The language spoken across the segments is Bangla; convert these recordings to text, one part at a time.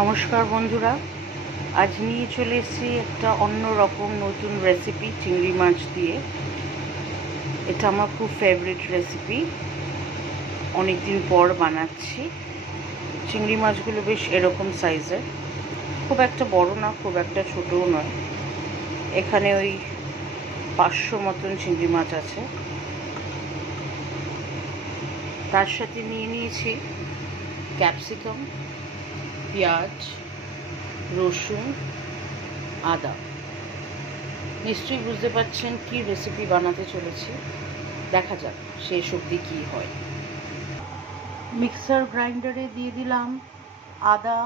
নমস্কার বন্ধুরা, আজ নিয়ে চলে এসেছি একটা অন্য রকম নতুন রেসিপি চিংড়ি মাছ দিয়ে। এটা আমার খুব ফেভারিট রেসিপি, অনেক দিন পর বানাচ্ছি। চিংড়ি মাছগুলো বেশ এরকম সাইজের, খুব একটা বড় না, খুব একটা ছোটও নয়। এখানে ওই 500 মতন চিংড়ি মাছ আছে। তার সাথে নিয়ে নিয়েছি ক্যাপসিকাম, পেঁয়াজ, রসুন, আদা। নিশ্চয়ই বুঝতে পারছেন কি রেসিপি বানাতে চলেছি। দেখা যাক শেষ অবধি কী হয়। মিক্সার গ্রাইন্ডারে দিয়ে দিলাম আদা,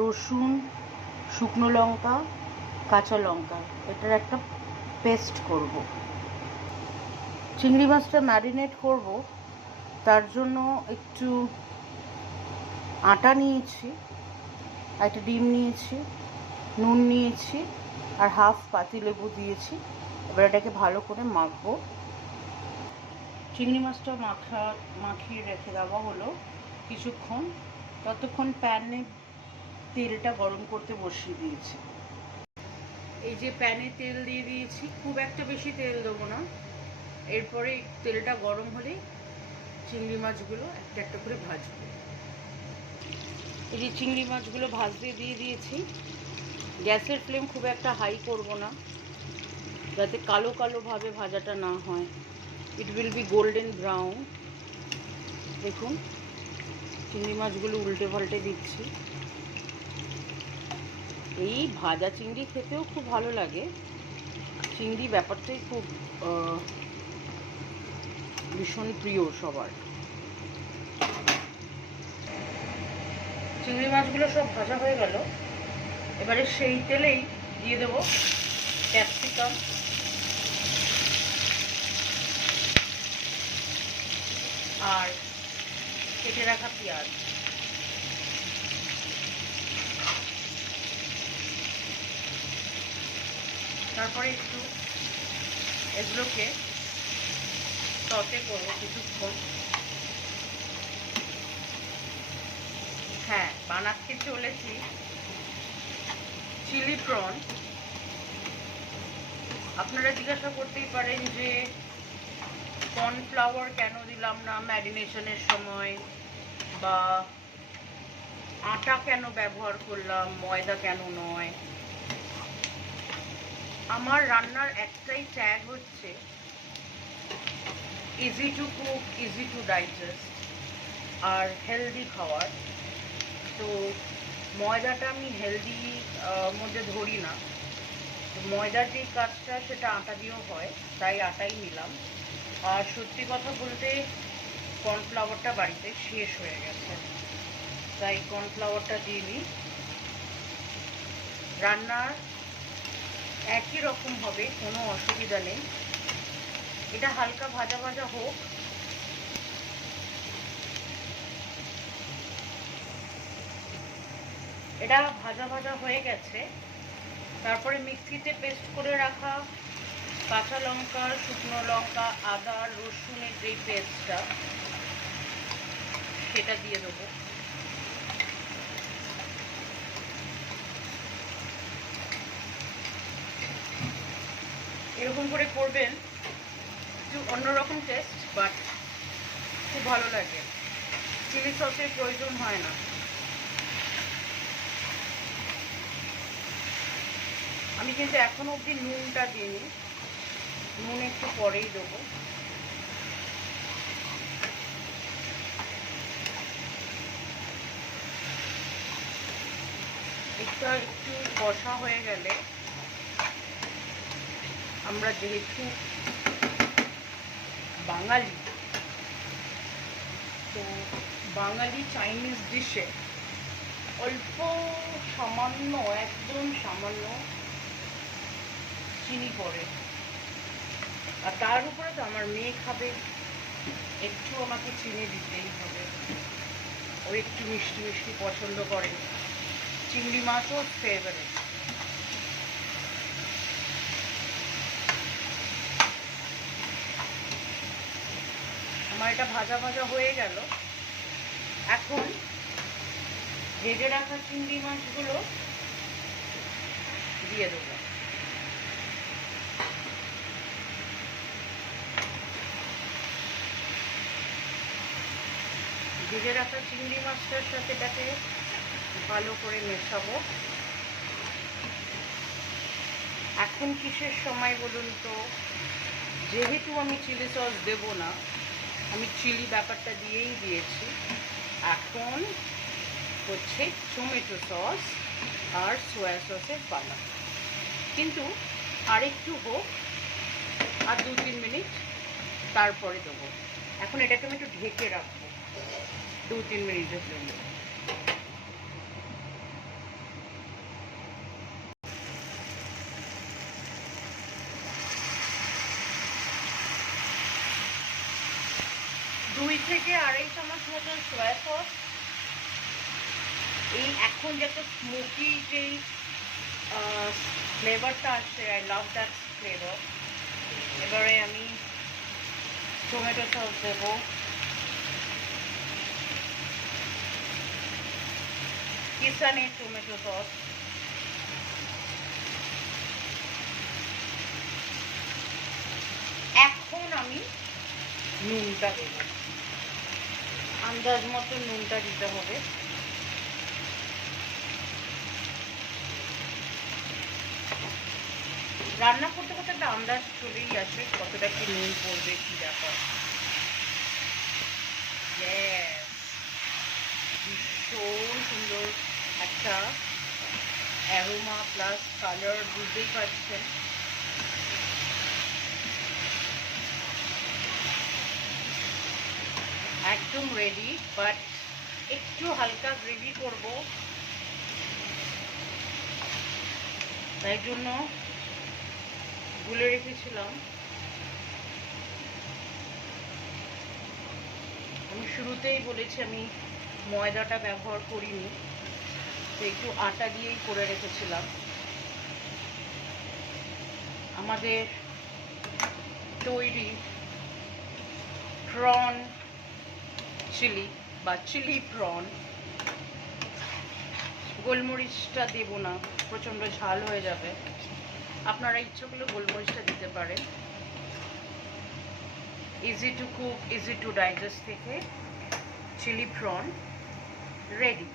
রসুন, শুকনো লঙ্কা, কাঁচা লঙ্কা। এটার একটা পেস্ট করব। চিংড়ি মাছটা ম্যারিনেট করব, তার জন্য একটু আটা নিয়েছি, একটা ডিম নিয়েছি, নুন নিয়েছি, আর হাফ পাতিলেবু দিয়েছি। এবার এটাকে ভালো করে মাখবো। চিংড়ি মাছটা মাখিয়ে রেখে দেওয়া হলো কিছুক্ষণ। ততক্ষণ প্যানে তেলটা গরম করতে বসিয়ে দিয়েছি। এই যে প্যানে তেল দিয়ে দিয়েছি, খুব একটা বেশি তেল দেবো না। এরপরে তেলটা গরম হলেই চিংড়ি মাছগুলো একটা একটা করে ভাজবো। এই যে চিংড়ি মাছগুলো ভাজতে দিয়ে দিয়েছি। গ্যাসের ফ্লেম খুব একটা হাই করব না, যাতে কালো কালো ভাবে ভাজাটা না হয়। It will be golden brown. দেখুন চিংড়ি মাছগুলো উল্টে পাল্টে দিচ্ছি। এই ভাজা চিংড়ি খেতেও খুব ভালো লাগে। চিংড়ি ব্যাপারটাই খুব ভীষণ প্রিয় সবার। চিংড়ি মাছগুলো সব ভাজা হয়ে গেল। এবারে সেই তেলেই দিয়ে দেবো ক্যাপসিকাম, আর কেটে রাখা পেঁয়াজ। তারপরে একটু এগুলোকে সটে করবো কিছুক্ষণ। হ্যাঁ, বানাতে চলেছি চিলি প্রন। আপনারা জিজ্ঞাসা করতেই পারেন যে কর্নফ্লাওয়ার কেন দিলাম না ম্যারিনেশনের সময়, বা আটা কেন ব্যবহার করলাম, ময়দা কেন নয়। আমার রান্নার একটাই ট্যাগ হচ্ছে easy to cook, easy to digest, আর হেলদি খাওয়ার। তো ময়দাটা আমি হেলদি মধ্যে ধরি না। ময়দার যে কাজটা সেটা আটা দিয়েও হয়, তাই আটাই নিলাম। আর সত্যি কথা বলতে কর্নফ্লাওয়ারটা বাড়িতে শেষ হয়ে গেছে, তাই কর্নফ্লাওয়ারটা দিয়ে নিই। রান্নার একই রকম হবে, কোনো অসুবিধা নেই। এটা হালকা ভাজা ভাজা হোক। এটা ভাজা ভাজা হয়ে গেছে। তারপরে মিক্সিতে পেস্ট করে রাখা কাঁচা লঙ্কা, শুকনো লঙ্কা, আদা, রসুনের যেই পেস্টটা, সেটা দিয়ে দেবো। এরকম করে করবেন, একটু অন্যরকম টেস্ট, বাট খুব ভালো লাগে। চিলি সসের প্রয়োজন হয় না। আমি কিন্তু এখনো অবধি নুনটা দিইনি, নুন একটু পরেই দেবো। এটা একটু কষা হয়ে গেলে, আমরা যেহেতু বাঙালি, তো বাঙালি চাইনিজ ডিশে অল্প সামান্য, একদম সামান্য চিনি পড়ে। আর তার উপরে তো আমার মেয়ে খাবে, একটু আমাকে চিনি দিতেই হবে। ও একটু মিষ্টি মিষ্টি পছন্দ করে। চিংড়ি মাছও ফেভারিট। আমার এটা ভাজা ভাজা হয়ে গেল। এখন ভেজে রাখা চিংড়ি মাছগুলো দিয়ে দেবো। ভেজে রাখা চিংড়ি মাছটার সাথে এটাকে ভালো করে মেশাবো। এখন কিসের সময় বলুন তো, যেহেতু আমি চিলি সস দেব না, আমি চিলি ব্যাপারটা দিয়েই দিয়েছি, এখন হচ্ছে টমেটো সস আর সয়া সসের পালা। কিন্তু আরেকটু হোক, আর 2-3 মিনিট তারপরে দেবো। এখন এটাকে আমি একটু ঢেকে রাখবো 2-3 মিনিটের জন্য। দুই থেকে আড়াই চামচ মতন সয়া সস। এই এখন যে একটা স্মোকি যেই ফ্লেভারটা আসছে, আই লাভ দ্যাট ফ্লেভার। এবারে আমি টমেটো সস দেবো, কিষানের টমেটো সস, এখন আমি নুনটা দেবো। আন্দাজ মতো নুনটা দিতে হবে। রান্না করতে করতে একটা আন্দাজ চলেই আসে কতটা কি নুন পড়বে, কি ব্যাপার। ভীষণ সুন্দর একটা অ্যারোমা প্লাস কালার, বুঝতেই পারছেন। একদম রেডি, বাট একটু হালকা গ্রেভি করব, তাই জন্য গুলে রেখেছিলাম। আমি শুরুতেই বলেছি আমি ময়দাটা ব্যবহার করিনি, তো একটু আটা দিয়েই করে রেখেছিলাম। আমাদের তৈরি প্রন চিলি বা চিলি প্রন, গোলমরিচটা দেবো না, প্রচণ্ড ঝাল হয়ে যাবে। আপনারা ইচ্ছে করলে গোলমরিচটা দিতে পারেন। Easy to cook, easy to digest থেকে চিলি প্রন রেডি।